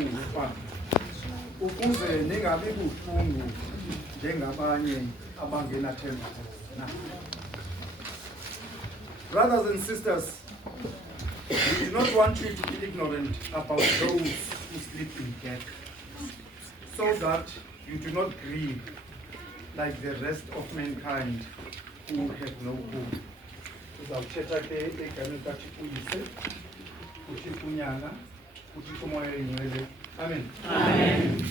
ukufa ukuze ningabi buhlungu njengabanye abangenathemba khona. Brothers and sisters, we do not want you to be ignorant about those who sleep in death, so that you do not grieve like the rest of mankind who have no hope. Uzawuthetha ke egameni kaThixo uThixo unyana uThixo moya oyingcwele. Amen. Amen.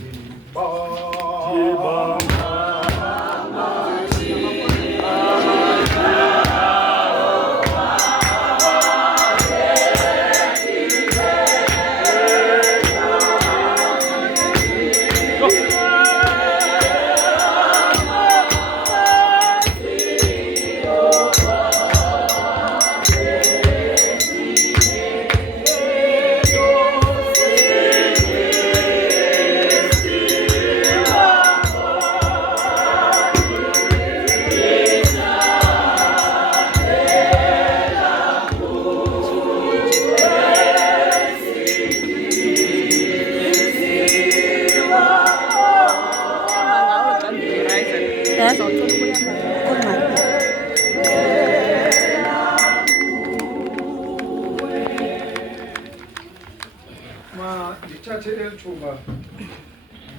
Ndithathe eli thuba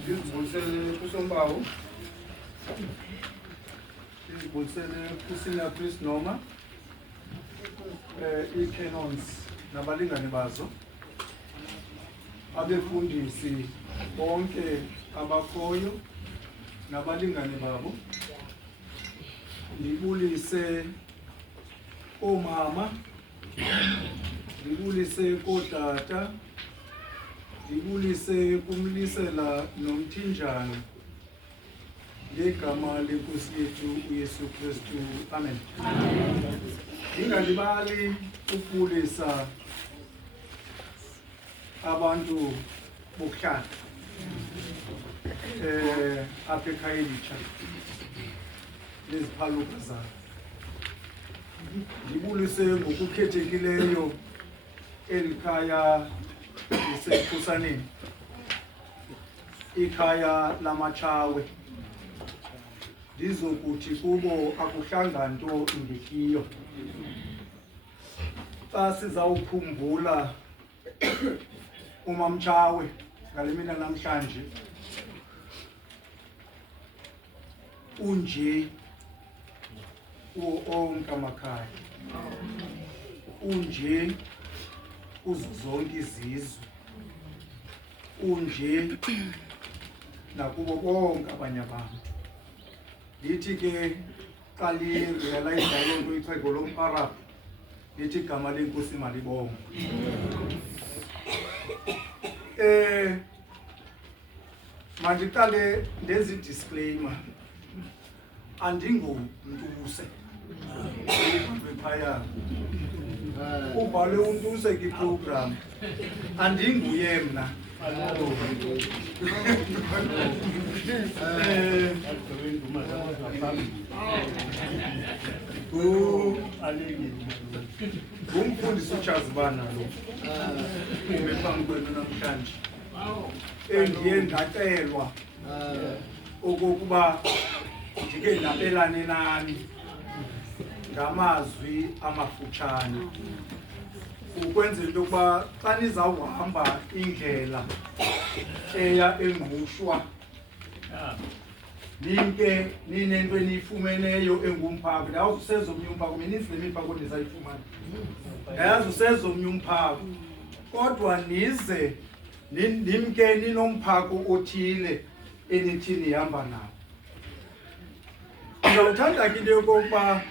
ndizibulisele kuSombawu, ndizibulisele kuSenior Priest Noma, ii-canons nabalingane bazo, abefundisi bonke abakhoyo nabalingane babo. Ndibulise oomama, ndibulise kootata, ndibulise kumlisela nomthinjana ngegama lenkosi yethu uYesu Kristu. Amen. Ndingalibali ukubulisa abantu bokuhlala apha eKhayelitsha neziphaluka zabo. Ndibulise ngokukhethekileyo eli khaya liseKhusaneni, ikhaya lamatshawe. Ndizokuthi kubo akuhlanga nto ingekhiyo. Xa sizawukhumbula uMamtshawe ngale mina namhlanje, unje kuwo onke amakhaya, unje kuzo zonke izizwe, unje nakubo bonke abanye abantu. Ndithi ke xa lirealize loo nto ixhego lomArabhu, ndithi igama lenkosi malibongwe. Mandiqale ndenze i-disclaimer. Andingomntuse wephaya, ubhale untuse kwiprogram, andinguye mna. Ngumfundisi uJazibana lo ume phambi kwenu namhlanje, endiye ndacelwa okokuba ndike ndabelane nani ngamazwi amafutshane, ukwenzela into yokuba xa nizawuhamba indlela eya eNgqushwa ninke ninento eniyifumeneyo engumphako. Ndayazi usezomnye umphako, mininzi nemiphako ndizayifumana, ndayazi usezomnye umphako, kodwa nize nimke ninomphako othile enithi nihamba nawo. Ndizawuthanda ke into yokokuba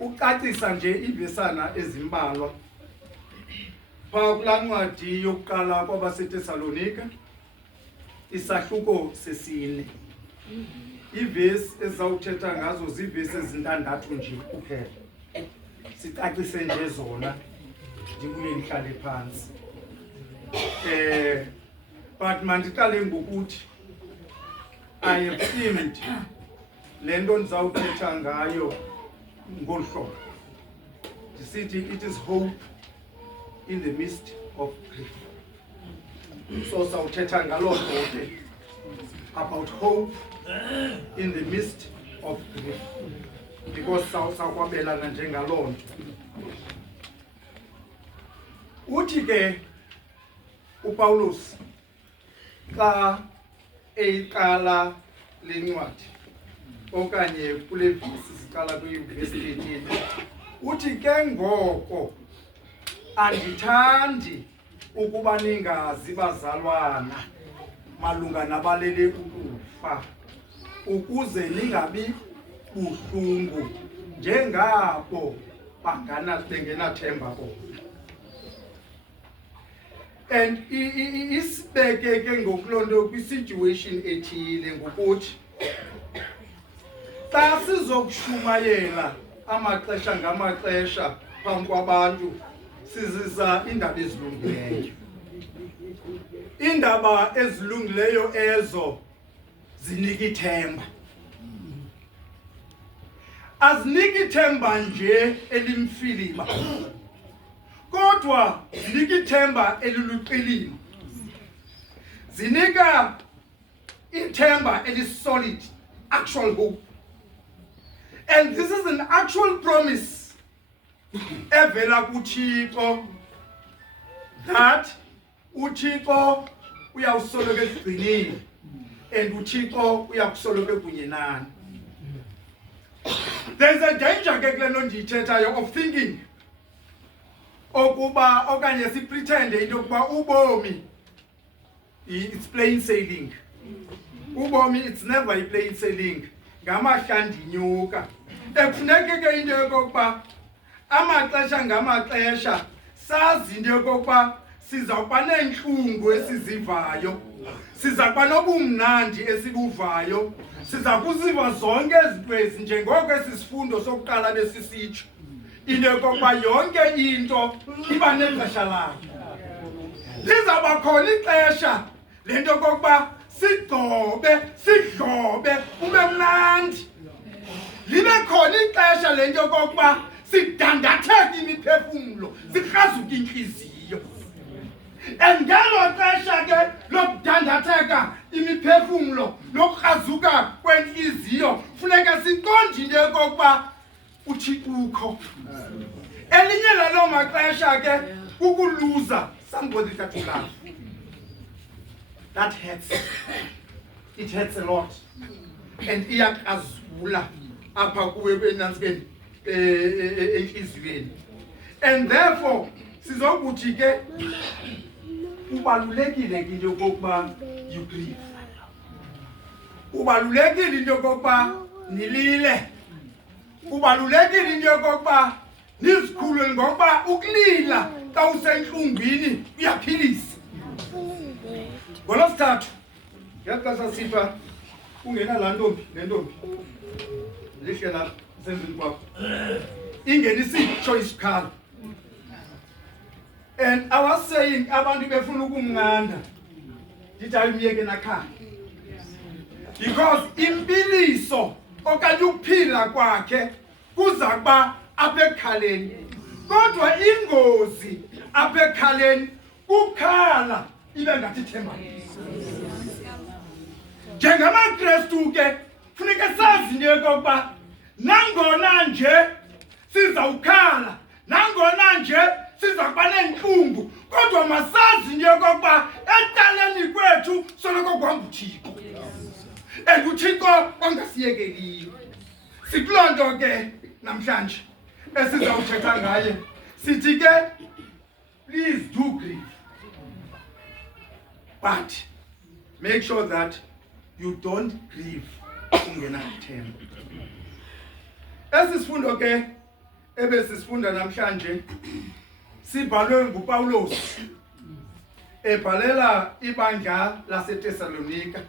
ucacisa nje iivesana ezimbalwa phaa kulaa ncwadi yokuqala kwabaseTesalonika, isahluko sesine. Iivesi ezizawuthetha ngazo ziivesi ezintandathu nje kuphela, sicacise nje zona, ndibuye ndihlale phantsi. But mandiqale ngokuthi I have themed le nto ndizawuthetha ngayo ngolu hlobo. Ndisithi it is hope in the midst of grief. So sawuthetha ngaloo nto ke about hope in the midst of grief, because sakwabelana njengaloo nto. Uthi ke uPaulus xa eyiqala lencwadi okanye kule vesi siqala kwi-verse 18, uthi ke ngoko andithandi ukuba ningazi bazalwana malunga nabalele ukufa, ukuze ningabi buhlungu njengabo bengenathemba bona. And isibeke ke ngokulonto kwi-situation ethile ngokuthi xa sizokushumayela amaxesha ngamaxesha phambi kwabantu sizisa iindaba ezilungileyo. Iindaba ezilungileyo ezo zinika ithemba. Aziniki ithemba nje elimfiliba, kodwa zinika ithemba eluluqilima. Zinika ithemba elisolid, actual hope. And this is an actual promise evela kuThixo, that uThixo uyawusoloko egcinile and uThixo uyakusoloko kunye nani. There's a danger ke kule nto ndiyithethayo of thinking okuba okanye sipretende into yokuba ubomi it's plain sailing. Ubomi it's never a plain sailing, ngamahlandinyuka. Ekufuneke ke into yokokuba amaxesha ngamaxesha sazi into yokokuba sizawuba neentlungu esizivayo, sizawuba nobumnandi esibuvayo, siza kuziva zonke izinto ezi njengoko esi sifundo sokuqala besisitsho into yokokuba yonke into iba nexesha layo. Lizawuba khona ixesha le nto yokokuba sigcobe sidlobe ube mnandi. Libe khona ixesha le nto yokokuba sidandatheke imiphefumlo, sikrazuke intliziyo. Engelo xesha ke lokudandatheka imiphefumlo nokukrazuka kwentliziyo funeka siqonde into yokokuba uThixo ukho. Elinye lalo maxesha ke kukuluza somebody that you love. That hurts. It hurts a lot. And iyakazula apha kuwe kwenansikeni enhliziyweni. And therefore sizokuthi ke ubalulekile into yokokuba you grieve. Ubalulekile into yokokuba nilile. Ubalulekile into yokokuba nizikhulule ngokuba ukulila xa usentlungwini uyaphilisa. NgoLwesithathu ngexesha sipha ungena laa ntombi nentombi lihle lapha sendlini kwakho ingenisa choice card. And I was saying abantu befuna ukumnqanda ndithi ayimyeke nakhaya, because impiliso okanye ukuphila kwakhe kuza kuba apha ekhaleni, kodwa ingozi apha ekhaleni kukhala ibe ngathi themba. NjengamaKrestu ke funeka sazi into yokokuba nangona nje sizawukhala, nangona nje siza kuba neentlungu, kodwa masazi into yokokuba ecaleni kwethu soloko kuhamba uThixo. And uThixo ongasiyekeliyo. Sikuloo nto ke namhlanje esizawuthetha ngaye sithi ke please do grieve, but make sure that you don't grieve ungenathemba. Esi sifundo ke ebesisifunda namhlanje sibhalwe nguPawulos ebhalela ibandla laseTesalonika.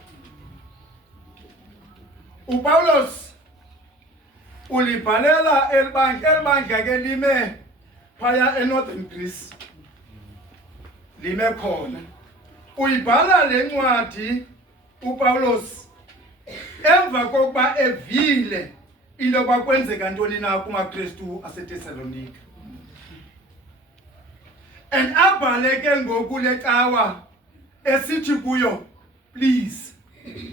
uPawulos ulibhalela elibandla ke lime phaya eNorthern Greece, lime khona. Uyibhala le ncwadi uPawulos emva kokuba evile into kwakwenzeka ntoni na kumaKrestu aseTesalonika. And abhale ke ngoku le cawa esithi kuyo, please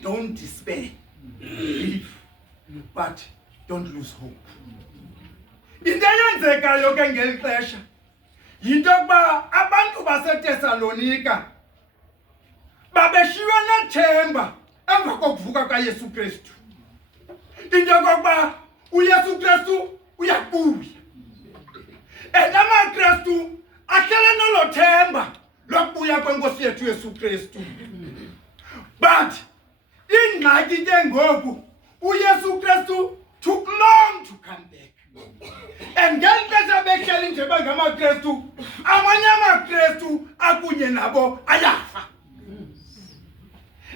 don't despair, believe, but don't lose hope. Into eyenzekayo ke ngeli xesha yinto yokuba abantu baseTesalonika babeshiywe nethemba emva kokuvuka kaYesu Kristu. Into yokokuba uYesu Kristu uyabuya. AmaKristu ahlele nolo themba lokubuya kwenkosi yethu uYesu Kristu. But ingxaki ke ngoku uYesu Kristu took long to come back. And ngeli xesha behleli nje bangamaKristu, amanye amaKristu akunye nabo ayafa.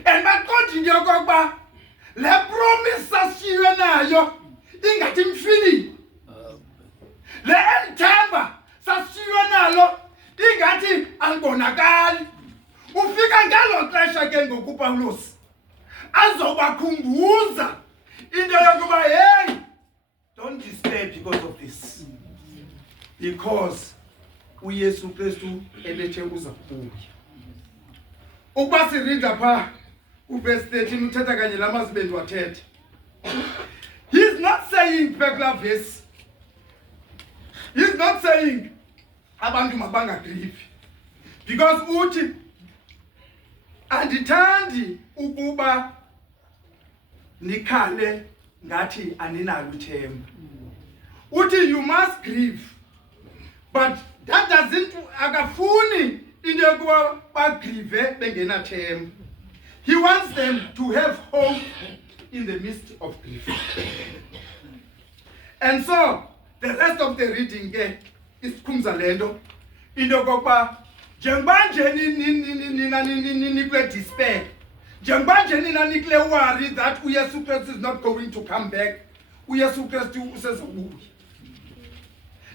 And baqonda into yokokuba le promise sashiwe nayo ingathi mfini. Le elithemba sashiwe nalo ingathi alibonakali. Ufika ngelo xesha ke ngoku uPawulos azobakhumbuza into yokuba hey, don't despair because of this. Because uYesu Kristu ebethe uza kubuya. Ukuba sirinda pha uverse 13 uthetha kanye lamazwi bendiwathetha. He's not saying pekla verse. He's not saying abantu mabangagrieve. Because uthi andithandi ukuba nikhale ngathi aninalo ithemba. Uthi you must grieve. But that doesn't akafuni into yokuba bagrieve bengenathemba. He wants them to have hope in the midst of grief. And so the rest of the reading is kumzalendo into yokuba njengoba nje nikule despair, njengoba nje nina nikule worry that uYesu Kristu is not going to come back, uYesu Kristu usezobuya.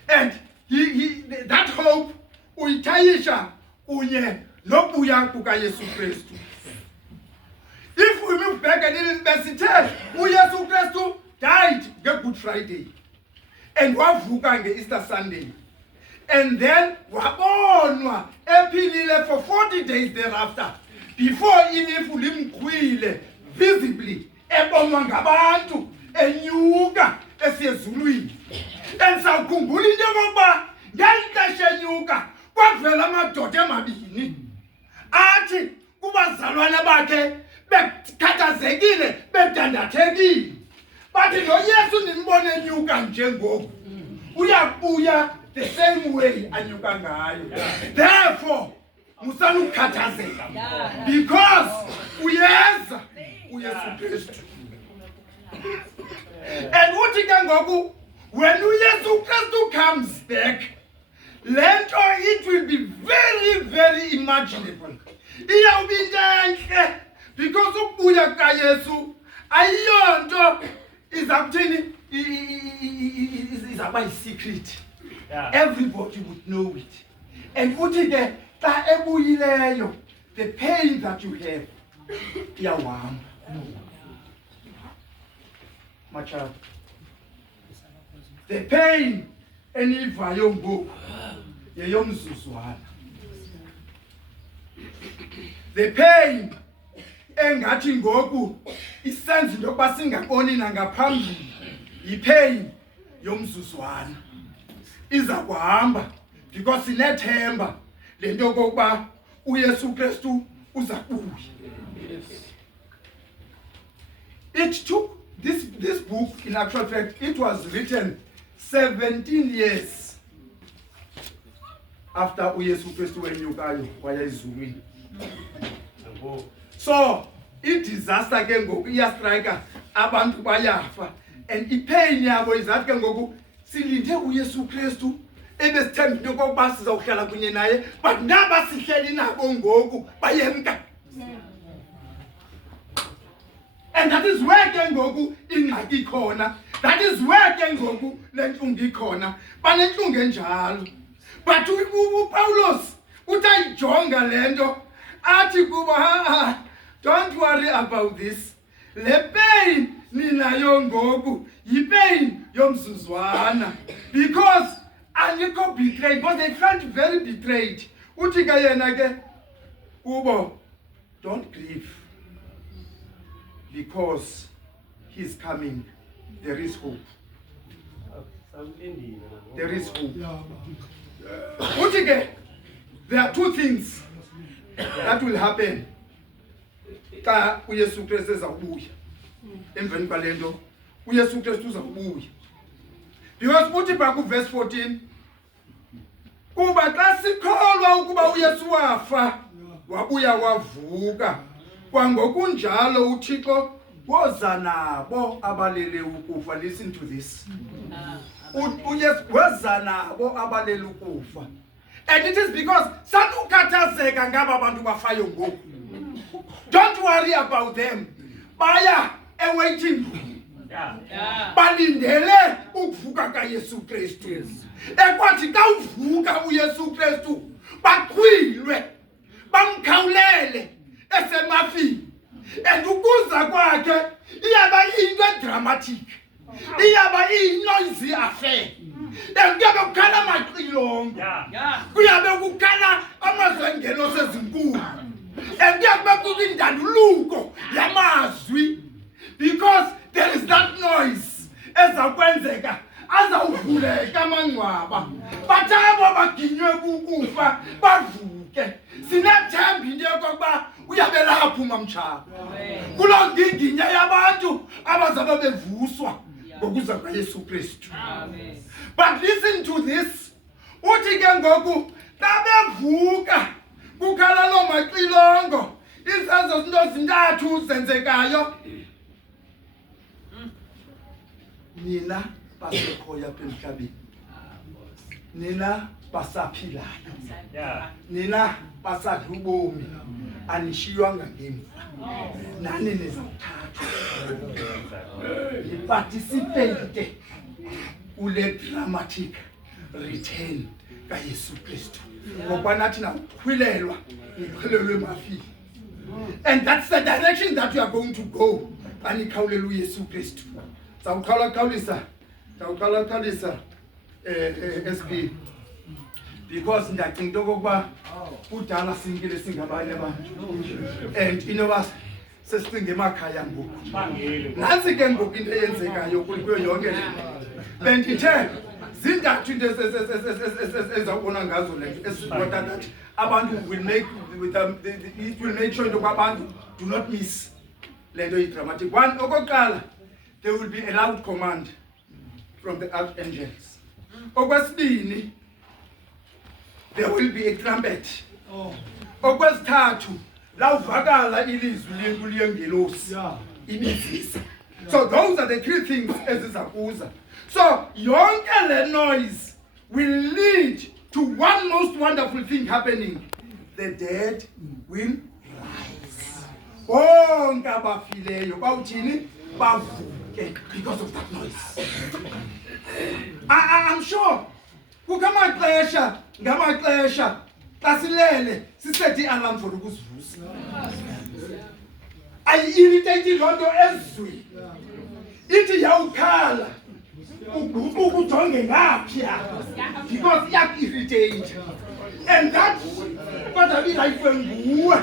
And that hope uyithayisha kunye nobuya kukaYesu Kristu. If we move back a little bit, uYesu Kristu died on Good Friday and wavuka nge Easter Sunday. And then wabonwa ephilile for 40 days thereafter before ilifu limkhwile visibly ebonwa ngabantu enyuka esiyezulwini. And sawukhumbula into yokuba ngelixesha enyuka kwavela amadoda amabini athi kubazalwane bakhe bekhathazekile bedandathekile. Bathi lo Yesu nimbone enyuka njengoku uyabuya the same way anyuka ngayo. Therefore musanukhathazeka because uyeza uYesu Kristu. And uthi ke ngoku when uYesu Kristu comes back, lento it will be very, very imaginable. Iyawubi nhle because ukubuya kaYesu ayiyonto izakuthini izaba secret. Everybody would know it. And uthi ke xa ebuyileyo, the pain that you have iyawahamba. Macha, the pain enivayo ngoku yeyomzuzwana. The pain engathi ngoku isenza into yokuba singaboni nangaphambili yipain yomzuzwana. Iza kuhamba because sinethemba lento yokuba uYesu Kristu uza kubuya. It took this book, in actual fact, it was written 17 years after uYesu Kristu wenyukayo waya ezulwini. So i-disaster ke ngoku iyastrika, abantu bayafa, and ipain yabo izathi ke ngoku silinde uYesu Kristu ebesithemba into yokuba sizawuhlala kunye naye, but naba sihleli nabo ngoku bayemka. And that is where ke ngoku ingxaki khona. That is where ke ngoku le ntlungu ikhona. Banentlungu enjalo. But uPawulos utayijonga lento athi kuba don't worry about this. Le pain ninayo ngoku yipain yomzuzwana. Because anikho betrayed, but they felt very betrayed. Uthi ke yena ke kubo don't grieve, because he's coming. There is hope. There is hope. There are two things that will happen. Xa uYesu Kristu ezawubuya emveni kwale nto uYesu Kristu uzawubuya, because uthi phaa kuverse 14 kuba xa sikholwa ukuba uYesu wafa wabuya wavuka, kwangokunjalo uThixo woza nabo abalele ukufa. Listen to this. uYesu weza nabo abalele ukufa, and it is because sanukhathazeka ngaba bantu bafayo ngoku. Don't worry about them. Baya awaiting room. Balindele ukuvuka kaYesu Kristu. Ekwathi xa uvuka uYesu Kristu baqhwilwe bamkhawulele esemafini, and ukuza kwakhe iyaba into dramatic, iyaba noisy affair. And kuyabe kukhala amaqilongo, kuyabe kukhala amazwengelo sezinkulu, and kuyabe kukindanduluko yamazwi, because there is that noise ezakwenzeka azawuvuleka amangcwaba, bathabo baginywe kukufa bavuke. Sinethemba into yokokuba uyabe lapha umamtshaba kuloo nginginya yabantu abazabe bevuswa ngokuza kwaYesu Kristu. But listen to this. Uthi ke ngoku xa bevuka kukhala loo maxilongo, izenzo zinto zintathu zenzekayo. Nina basekhoya apha emhlabeni, nina basaphilayo, nina basadla ubomi, anishiywanga ngemva, nani nizawuthathwa niparticipate ule dramatic return kaYesu Kristu, ngoba nathi nawukhwilelwa nikhwelelwe emafini. And that's the direction that we are going to go. Anikhawulele uYesu Kristu. Sawukhawulisa SP, because ndiyacinga into okokuba kudala sinkile singabanye abantu, and inoba sesicinga emakhaya ngoku. Nantsi ke ngoku into eyenzekayo kuyo yonke le bendithe zintathu into ezawubona ngazo le nto esibona that abantu will make it will make sure into yokuba abantu do not miss le nto yi-dramatic. One, okokuqala, there will be a loud command from the archangels. Okwesibini, there will be a trumpet. Okwesithathu, lawuvakala ilizwi lenkulu yengelosi ibizisa. So those are the three things ezizakuza. So yonke le noise will lead to one most wonderful thing happening. The dead will rise. Bonke abafileyo bawuthini? Bavuke because of that noise. I'm sure kukamaxesha ngamaxesha xa silele sisethe i-alarm for ukuzivusa. Ayi-irritate loo nto ezweni, ithi yawukhala uguquke ujonge ngaphiya because iyaku-irritate, and that kodwa birayife nguwe,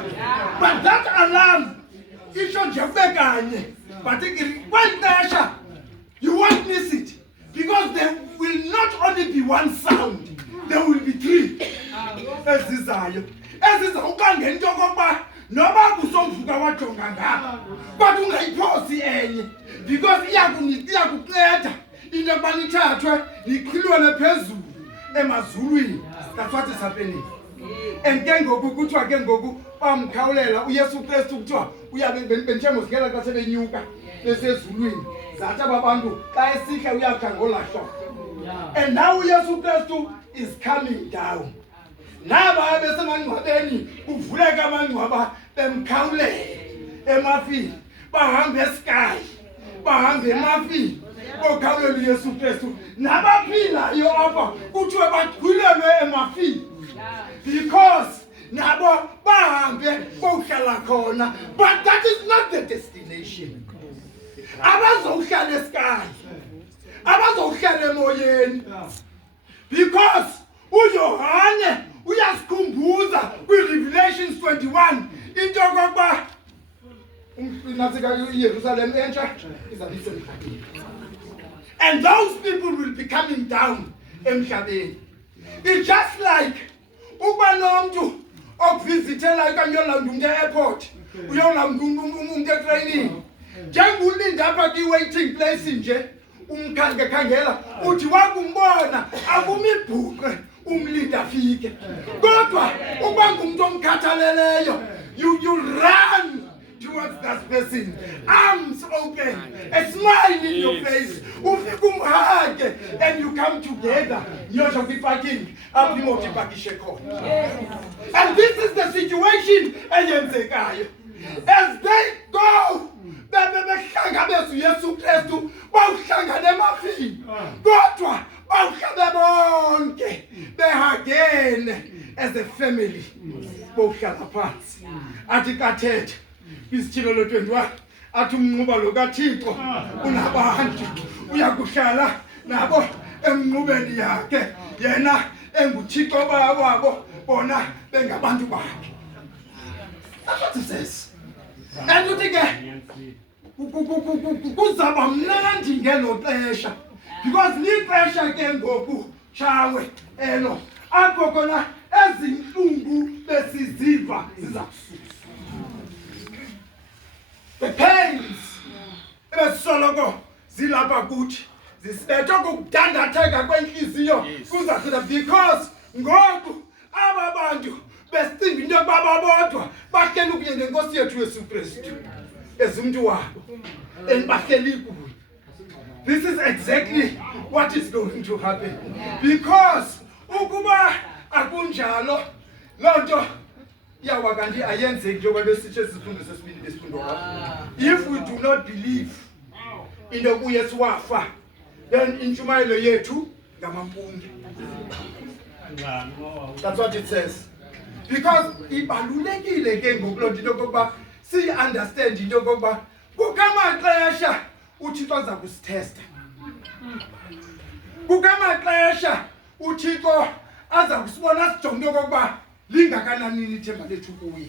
but that alarm isho nje kube kanye, but kweli xesha you won't miss it, because there will not only be one sound, there will be three ezizayo ezizawuba ngento okokuba noba kusovuka wajonga ngapha kodwa ungayiphosi enye, because iyakunceda into yokuba nithathwe niqhilwane phezulu emazulwini. That's what is happening. And ke ngoku kuthiwa ke ngoku bamkhawulela uYesu Kristu, kuthiwa bendithemozikela xa sebenyuka besezulwini, zathi aba bantu xa esihla uyakha ngolahlo. And now uYesu Kristu is coming down. Naba besemangcwabeni kuvuleka amangcwaba bemkhawulele emafini, bahambe esky, bahambe emafini bokhawulela uYesu Kristu. Nabaphilayo apha kuthiwe baqhwilelwe emafini, because nabo bahambe bohlala khona. But that is not the destination. Abazohlala esky, abazohlala emoyeni, because uYohane uyasikhumbuza kwi-Revelations 21 into yokokuba Jerusalem entsha izabe isemhlabeni. And those people will be coming down emhlabeni. It's just like ukuba nomuntu okuvizithela okanye uyolanda umuntu e-airport, uyolanda umuntu e-training. Njengolinda apha kwi-waiting place nje, umkhangela uthi wakumbona akumibhuqe umlinda afike. Kodwa ukuba ngumuntu omkhathaleleyo, you run towards that person, arms open, a smile in your face, and you come together. And this is the situation. As they go, as a family. Isithilo lo 21 athi umnquba lo kaThixo unabantu uyakuhlala nabo emnqubeni yakhe yena enguThixo wabo bona bengabantu bakhe. That's what it says. And uthi ke kuzaba mnandi ngelo xesha, because lixesha ke ngoku chawe elo apho khona ezinhlungu besiziva zizakususa. The pains ebesoloko zilapha kuthi zisibethe ngokudandatheka kwenhliziyo kuzakuda, because ngoku aba bantu besicinga into yokuba bodwa bahleli kunye nenkosi yethu Yesu Kristu ezumuntu wabo bahleli kuye. This is exactly what is going to happen, because ukuba akunjalo loo nto yawa kanti ayenzeki njengoba besitshe sifundo sesibili lesifundo lapha. If we do not believe into kuYesu wafa, then intshumayelo yethu ngamampunge. That's what it says. Because ibalulekile ke ngokulonto into yokuba si understand into yokuba kukamaxesha uThixo aza kusitesta. Kukamaxesha uThixo aza kusibona sijonge into yokuba lingakanani ithemba lethu kuye.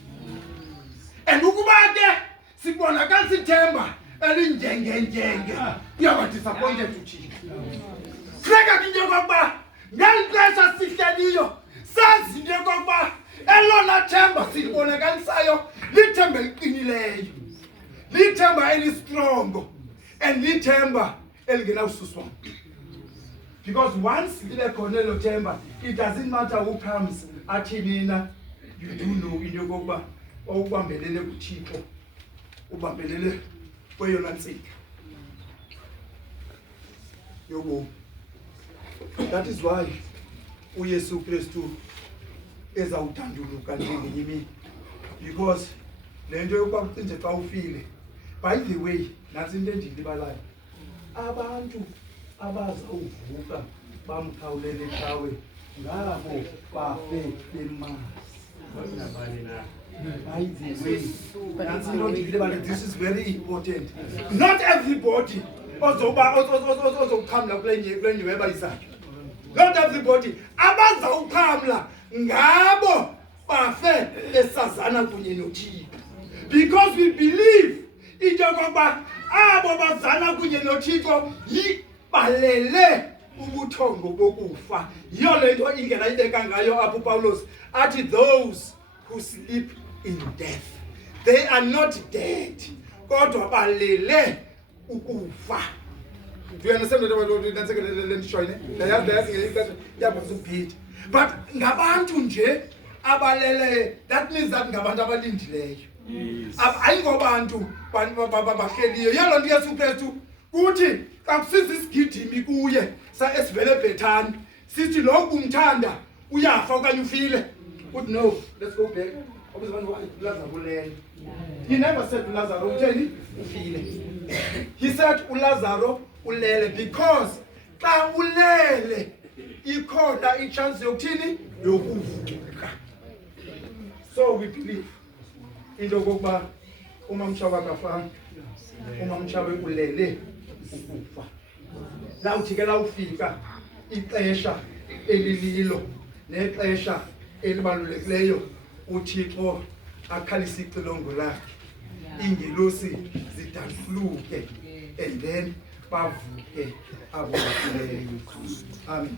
And ukuba ke sibonakala sithemba elinjenge uyaba disappointed uThixo. Funeka ke into yokuba ngelixesha sihleliyo sazi into yokuba elona themba silibonakalisayo lithemba eliqinileyo, lithemba elistrong, and lithemba elingenawususwa. Because once libe khona elo themba, it doesn't matter who comes. Athi nina, you do know into yokuba ubambelele kuThixo, ubambelele kweyona ntsika yobomi. That is why uYesu Kristu ezawuthanduluka ngenye imini, because le nto yokuba ucinze xa ufile. By the way, nantsi into endiyilibalayo, abantu abazawuvuka bamkhawulele ecawe ngabo bafe bemazi. By the way, that's not irrelevant. This is very important. Not everybody ozokhamla kule nyhweba izakhe. Not everybody abazawukhamla ngabo bafe besazana kunye noThixo. Because we believe into yokuba abo bazana kunye noThixo yibalele ubuthongo bokufa. Yiyo le nto ingena ibeka ngayo apho uPawulos athi those who sleep in death, they are not dead, kodwa balele ukufa. Do you understand what that's showing? But ngabantu nje abalele, that means that ngabantu abalindileyo. Ayingobantu bahleliyo. Yelo nto Yesu Kristu kuthi akusizi isigidimi kuye sa esivele Bethani sithi lo kumthanda uyafa okanye ufile. But no, let's go back. He never said Lazarus ufile. He said uLazaro ulele, because xa ulele ikhona ichance yokuthini yokuvuka. So we believe into yokuba uMamtshawe akafanga, uMamtshawe ulele ukufa. Lawuthi ke lawufika ixesha elililo nexesha elibalulekileyo uThixo akhalise icilongo lakhe, ingelosi zidanuluke, and then bavuke abokileyo. Amen.